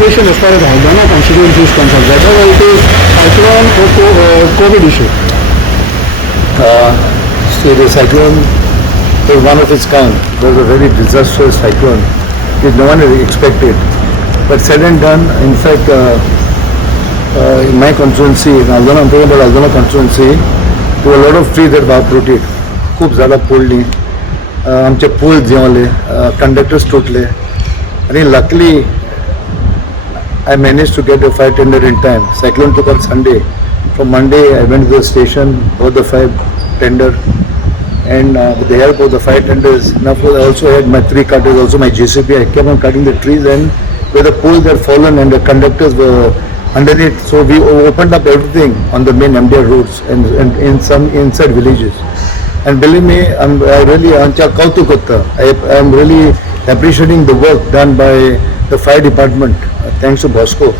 situation as far as Haryana constituency is concerned, whether it is cyclone or COVID issue? See, the cyclone was one of its kind. It was a very disastrous cyclone which no one had expected. But said and done, in fact, in my constituency, in Aldana, I'm talking about Aldana constituency, there were a lot of trees that were uprooted. खूप ज़्यादा पडली. आमचे पोल देंवले, conductors तुटले. And luckily, I managed to get a fire tender in time. Cyclone took on Sunday. From Monday, I went to the station, got the fire tender, and with the help of the fire tenders, now I also had my 3 cutters, also my JCB. I kept on cutting the trees, and where the poles had fallen and the conductors were underneath, so we opened up everything on the main MDR roads and in some inside villages. And believe me, I am really appreciating the work done by the fire department. Thanks to Bosco,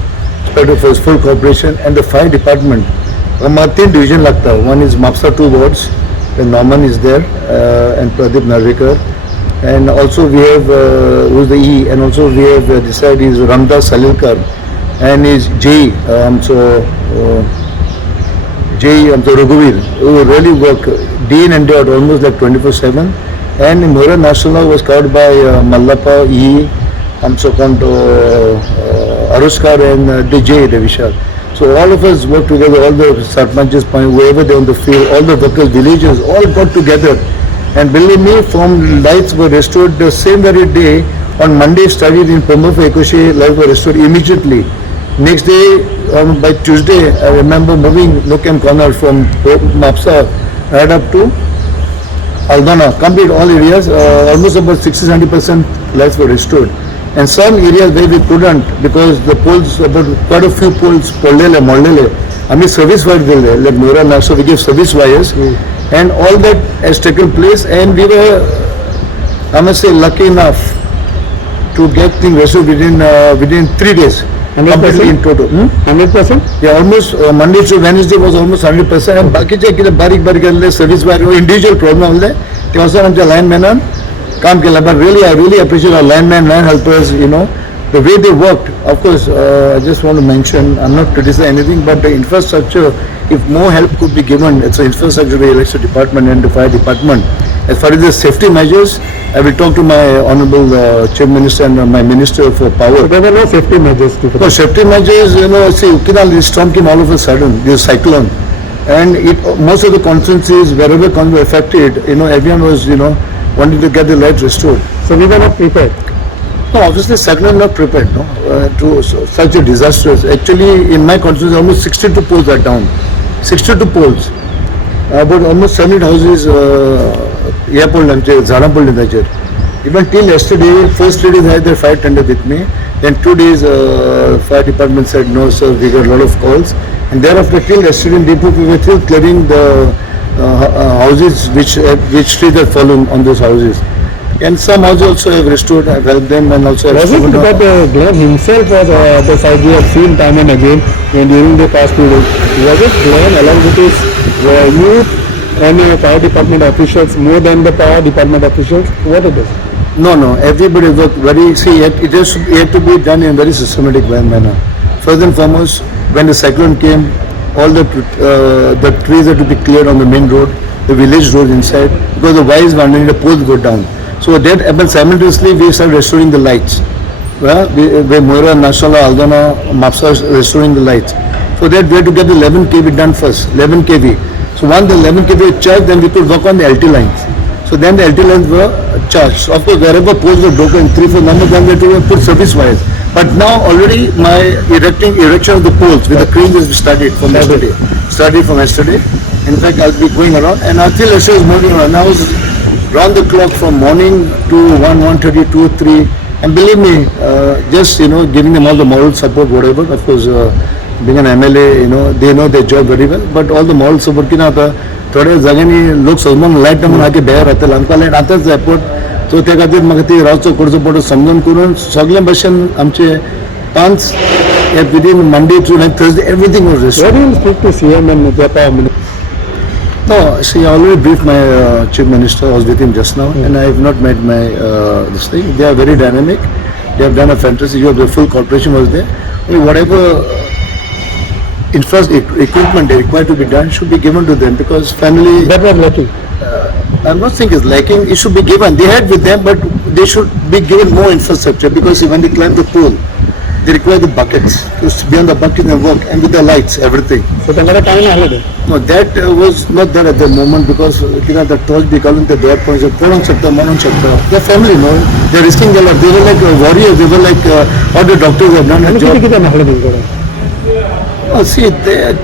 especially for his full cooperation, and the fire department. हमारा 3 division लगता है. One is Mapsa 2 wards, then Norman is there, and Pradeep Narvekar, and also we have who's the E, and also we have decided is Ramdas Salilkar, and is J. Raghuveer, who really work day in and day out, almost like 24/7. And Mora National was covered by Mallappa, E, Aruskar, and the J. Devishal. So all of us work together, all the sarpanches, wherever they're on the field, all the workers, villages, all got together. And believe me, from lights were restored the same very day. On Monday, studied in Pramukh Ekoshi, lights were restored immediately. Next day, by Tuesday, I remember moving nook and corner from Mapsa right up to Aldana, complete all areas, almost about 60-70% lights were restored. And some areas where we couldn't, because the poles, about quite a few poles, I mean service wires like Mora now, so we gave service wires, and all that has taken place, and we were, I must say, lucky enough to get things restored within 3 days. 100% in total. 100%? Yeah, almost Monday to Wednesday was almost 100%. And बाकीचे किती बारीक service wire individual problem होते तेव्हा आमच्या linemen काम केलं. But really, I really appreciate our linemen, line helpers. You know, the way they worked. Of course, I just want to mention, I'm not criticizing anything, but the infrastructure, if more help could be given, it's the infrastructure, the election department and the fire department. As far as the safety measures, I will talk to my Honorable Chief Minister and my Minister for Power. So there were no safety measures? No, safety measures, you know, see, this storm came all of a sudden, this cyclone. And most of the constituencies, wherever were affected, you know, everyone was, you know, wanting to get the light restored. So we were not prepared? No, obviously, cyclone not prepared, no, to such a disastrous. Actually, in my constituency, almost 62 poles are down. 62 poles. About almost 700 houses, even till yesterday, first 3 days I had their fire tender with me. Then 2 days, fire department said no, sir. We got a lot of calls, and thereafter till yesterday, we were still clearing the houses which trees had fallen on those houses. And some houses also have restored. I've helped them, and also was it that Glenn himself was the side we have seen time and again during the past 2 days? Was it Glenn along with his youth and fire department officials more than the fire department officials? What it is? No. Everybody worked very. See, it had to be done in a very systematic manner. First and foremost, when the cyclone came, all the trees had to be cleared on the main road, the village road inside, because the wires were underneath, the poles go down. So that happened simultaneously. We started restoring the lights. Where Mora, National, Aldana, Mapsa restoring the lights. So that we had to get the 11 kV done first. 11 kV. So once the 11 kV was charged, then we could work on the LT lines. So then the LT lines were charged. So of course, wherever poles were broken, 3-4 numbers, then we had to put service wires. But now already my erection of the poles with the crane is started from yesterday. In fact, I'll be going around, and I feel is moving around. Now round the clock from morning to 1:30, 2, 3, and believe me, just, you know, giving them all the moral support, whatever. Of course, being an MLA, you know, they know their job very well, but all the moral support की ना आता थोडे जाग्यांनी लोक समजून light म्हणून आगे बेर राहते आमकां लाईट आतांच जाय पूण सो त्या खातीर म्हाका ती रावचो करचो पडटो समजून करून सगळे भशेन आमचे 5 within Monday to Thursday everything was restored. Where do you speak to CM and Japa? No, see, I already briefed my Chief Minister. I was with him just now, and I have not met my this thing. They are very dynamic, They have done a fantastic job. The full corporation was there. I mean, whatever equipment they required to be done should be given to them because family. That was lucky. I'm not saying it's lacking. It should be given. They had with them, but they should be given more infrastructure because when they climb the pole, they require the buckets to be on the bucket and work and with the lights, everything. So तुम्हाला काय नाही आलं ते? No, that was not there at the moment because the torch becoming the door points. Put Shakta, Manan Shakta. Their family, no, they're risking their life. They were like warriors. They were like all the doctors have done a आणि job. किती किती नाही आलं तिकडे? See,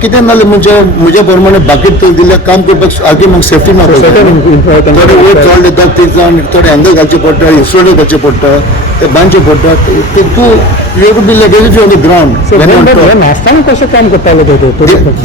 किती नाले मुझे प्रमाणे bucket तो दिल्या काम करपाक आगे मग safety ना Certain important. थोडे वयर चोल येतात ते जावन थोडे अंदर घालचे पडटा इन्स्ट्रुमेंट घालचे पडटा ते बांदचे पडटा ते तू you have to be like as if you're on the ground. So when you're on top. नाश्ताने कसं काम करता आलं ते?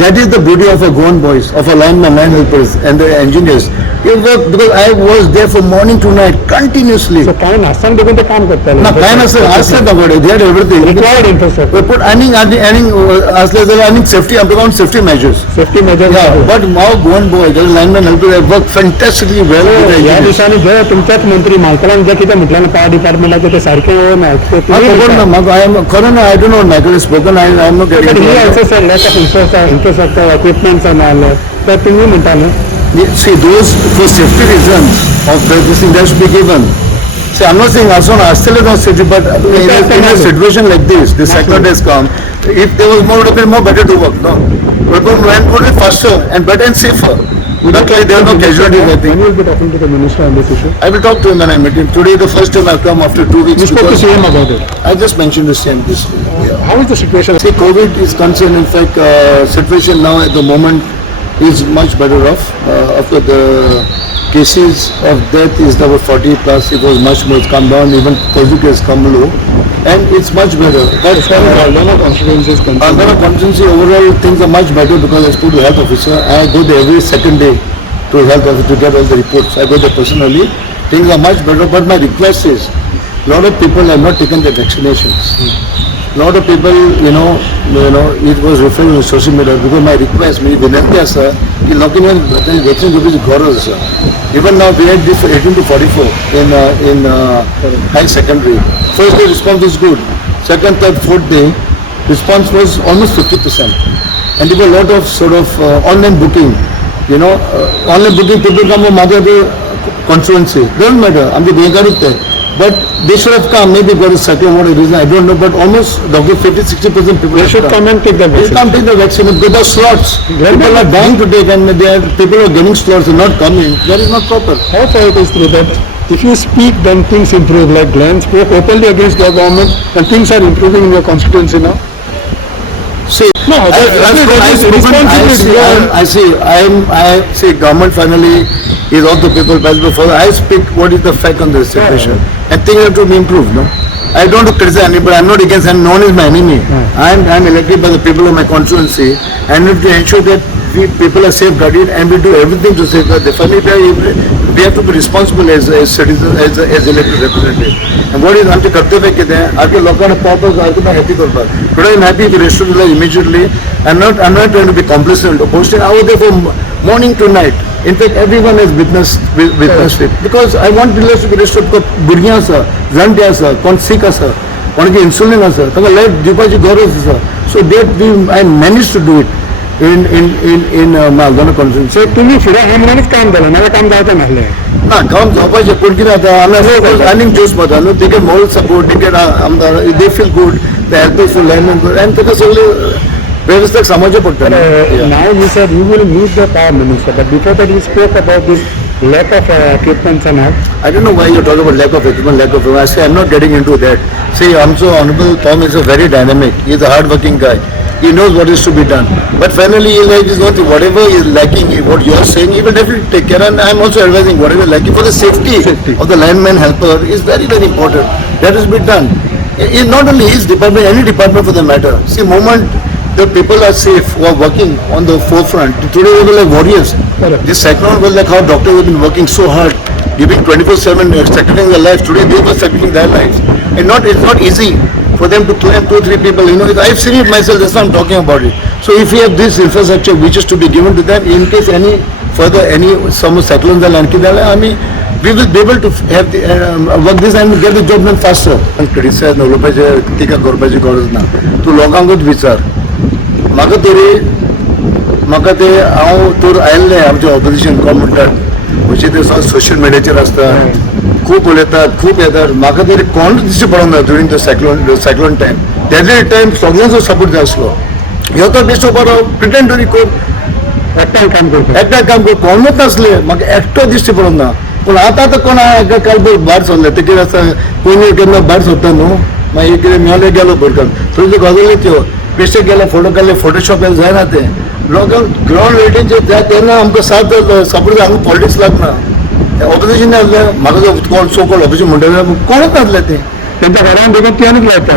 That is the beauty of a Goan boys, of a lineman, line helpers, and the engineers. You work because I was there from morning to night continuously. So काय नाश्ताने बघून ते काम करता आलं? ना काय नसतं असलं ना बडे they had everything. Required infrastructure. We put earning असले जाल्यार earning safety, I'm talking safety measures. Safety measures. Yeah, but now Goan boys, the lineman helpers, have worked fantastically well with the या engineers. दिवसाने जे तुमच्याच मंत्री मालकाला जे किती म्हटलं ना पॉवर डिपार्टमेंटला ते सारखे खबर ना म्हाका खरं ना I don't know Michael has spoken. I am not getting But he into also said lack of infrastructure, equipments and all that. तर तुम्ही म्हणता ना See, those for safety reasons of this thing that should be given. See, I'm not saying also still is not safety, but in a situation like this, the cyclone has come. If there was more, it would be more better to work. No, people would be faster and better and safer. Luckily, there are no casualties. I When think you will be talking to the minister on this issue? I will talk to him when I meet him. Today, the first time I've come after 2 weeks. You spoke to because CM about it. I just mentioned the same. This. Yeah. How is the situation? See, COVID is concerned. In fact, situation now at the moment is much better off. After the cases of death is about 40 plus, it was much more. It's come down. Even positive has come low, and it's much better. But As far as Aldana constituency is concerned, Aldana constituency overall things are much better because I spoke to the health officer. I go there every second day to health officer to get all the reports. I go there personally. Things are much better. But my request is, lot of people have not taken their vaccinations. Lot of people, it was referred on social media because my request, my vinanti asa, ki lokin vaccine group is gauras asa. Even now we had this 18 to 44 in high secondary. First day response was good. Second, third, fourth day response was almost 50%. And there were a lot of sort of online booking. Online booking people come from other constituency. Doesn't matter. I'm the Bengarutte. But they should have come, maybe got a cyclone, what a reason, I don't know, but almost 50-60% people they should come and take the They vaccine. can't take the vaccine because there are slots. People are dying to take and people are getting slots and not coming. That is not proper. How far it is true that if you speak, then things improve. Like Glenn spoke openly against the government, and things are improving in your constituency now. See, No, I see government finally is of the people, but before I speak what is the fact on this situation. And things have to be improved, no? I don't want to criticize anybody, I'm not against and no one is my enemy. I'm elected by the people of my constituency and to ensure that people are safeguarded and we do everything to safeguard the family. We have to be responsible as citizens, as elected representatives. And what is anti kartavya kehte hain, aapke lokon purpose aapko main happy karpa. Today I'm happy if you restore the immediately. I'm not trying to be complacent or posting. I was there from morning to night. In fact, everyone has witnessed it. Because I want the to be restored because burgiyan asa, zanti asa, kon sick asa, kon ki insulin asa, kama life dipaji gauras asa. So that I managed to do it in Aldana constituency. So तुम्ही फिरा हे म्हणूनच काम केलं, मला काम जायचं नाही. ना काम झोपायचे पण कितें जाता आमी रनिंग जोश पळयता न्हू ते गेट मोरल सपोर्ट ते गेट आमदार दे फील गुड ते हेल्पफूल लायनमॅन आनी ताका सगळे वेवस्थेक सांबाळचें पडटा Now you said you will meet the power minister, but before that you spoke about this lack of equipment and all. I don't know why you're talking about lack of equipment, I say I'm not getting into that. See, Honorable Tom is a very dynamic, he's a hard-working guy. He knows what is to be done. But finally, whatever is lacking, what you are saying, he will definitely take care. And I am also advising whatever is lacking for the safety of the lineman helper is very, very important. That has been done. Not only his department, any department for the matter. See, moment the people are safe who are working on the forefront. Today they were like warriors. This cyclone was like how doctors have been working so hard, giving 24/7, sacrificing their lives. Today they were sacrificing their lives. And it's not easy for them to climb 2-3 people. I've seen it myself, that's why I'm talking about it. So if we have this infrastructure which is to be given to them, in case some cyclones are landing, we will be able to have the, work this and get the job done faster. And criticize noloपाचे टिका करपाची गरज ना. तू लोकांकूच विचार. म्हाका ते हांव तर आयल्ले आमचे ऑपोजिशन कोण म्हणटात म्हणजे ते सोशल मिडियाचेर आसता खूब उलयतात खूब येतात म्हाका तरी कोणूच दिश्टी पडना ड्युरींग द सायक्लोन टायम त्या टायम सगळ्यांचो सपोर्ट जाय आसलो ह्यो तो बेश्टो बरो प्रिटेंड तरी कर एकठांय काम करता एकठांय काम कर कोणूच नासले म्हाका एकटो दिश्टी पडना पूण आतां कोण काल भायर सरले ते कितें आसता पयलीं केन्ना भायर सरता न्हू मागीर कितें मेळ्ळें गेलो भरकन थंय गजाली त्यो बेश्टे गेले फोटो काडले फोटोशॉप जायना ते लोकांक ग्राउंड रेटींचे तेन्ना आमकां साथ सपोर्ट हांगा पॉलिटिक्स लागना ऑपोजिशन आसलें म्हाका कोण सो कॉल्ड ऑपोजिशन म्हणटा कोणूच नासलें ते त्यांच्या घरान देखून त्यानूच लायता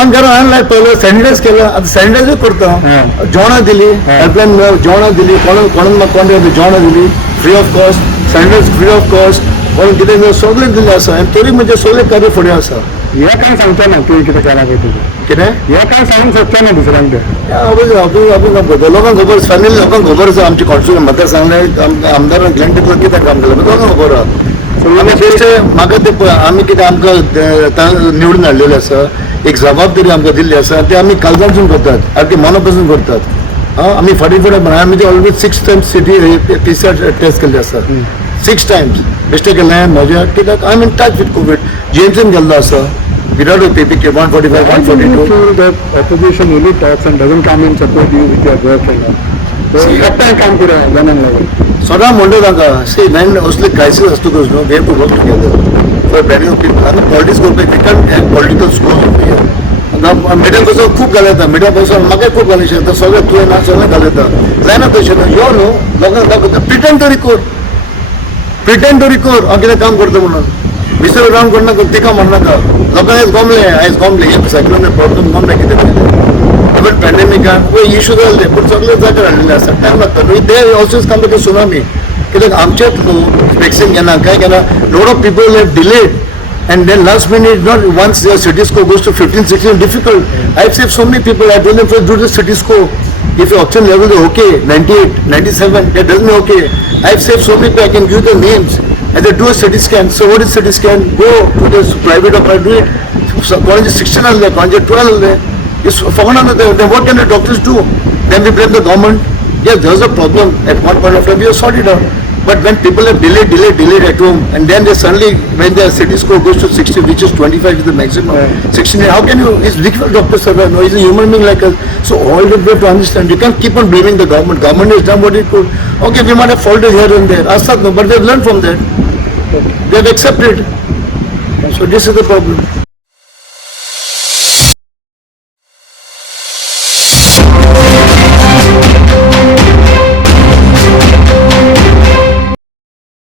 आमी घरा हांवें लायता सॅनिटायज केलं आतां सॅनिटायजूय करता जेवणां दिली हेल्पलायन जेवणां दिली कोणाक म्हाका कोण जेवणां दिली free of cost sanitise free of cost कोण कितें सगळें दिलें आसा आनी तरी म्हणजे सगळें कार्य फुडें आसा हे काय सांगता ना तू कितें केला पळय तुजें कितें हे काय सांगूंक शकता ना दुसऱ्यांक ते लोकांक खबर फॅमिली लोकांक खबर आसा आमचे कॉन्स्टिट्युशन मतदार सांगले आमदारान ग्लँड कितें काम केलें लोकांक खबर आहा म्हाका ते आमी कितें आमकां निवडून हाडलेले आसा एक जबाबदारी आमकां दिल्ली आसा ते आमी काळजांसून करतात आनी ती मना पासून करतात आमी फाटीं फुडें आमी ते already 6 times city PCR test केल्ले आसा 6 टायम्स बेश्टें केलें म्हज्या कित्याक I am in touch with covid Jameson गेल्लो आसा without a PPK 145, 142. The opposition only talks and doesn't come and support you with your work and all. So एकठांय काम करूया जाणां सदां म्हणटा तांकां सी वेन असले क्रायसीस आसतकच न्हू we have to work together for benefit of people आनी पॉलिटिक्स करपाक we can have political score media पासून खूब घालयता मिडिया पासून म्हाकाय खूब घालयता सगळें तुवें ना सगळें घालयता जायना तशें न्हू यो न्हू लोकांक दाखयता प्रिटेंड तरी कर हांव कितें काम करता म्हणून विसर रावन करनाका तिका म्हणनाका लोकांक आयज गोमले एक सायक्लोन प्रॉब्लम गोमले कितें इवन पॅन्डेमिकान पळय इश्यू जाल्ले पूण सगळे जाग्यार हाडलेले आसा टायम लागता न्हू they also come to tsunami कित्याक आमचेच न्हू वॅक्सीन घेना कांय घेना lot of people have delayed and then last minute not once their city score goes to 15 16 difficult I've saved so many people I told them first do the city score if your oxygen level is okay 98 97 that doesn't mean okay I've saved so many people I can give the names and they do a city scan so what is city scan go to this private or do it so college 16 alde college 12 alde is found on then what can the doctors do then we blame the government yes there's a problem at one point of time we have sorted it out but when people have delayed at home and then they suddenly when their city score goes to 60 which is 25 is the maximum 16 how can you it's difficult doctor survive no he's a human being like us so all that we have to understand you can't keep on blaming the government has done what it could okay we might have faulted here and there asat no but they've learned from that they have accepted so this is the problem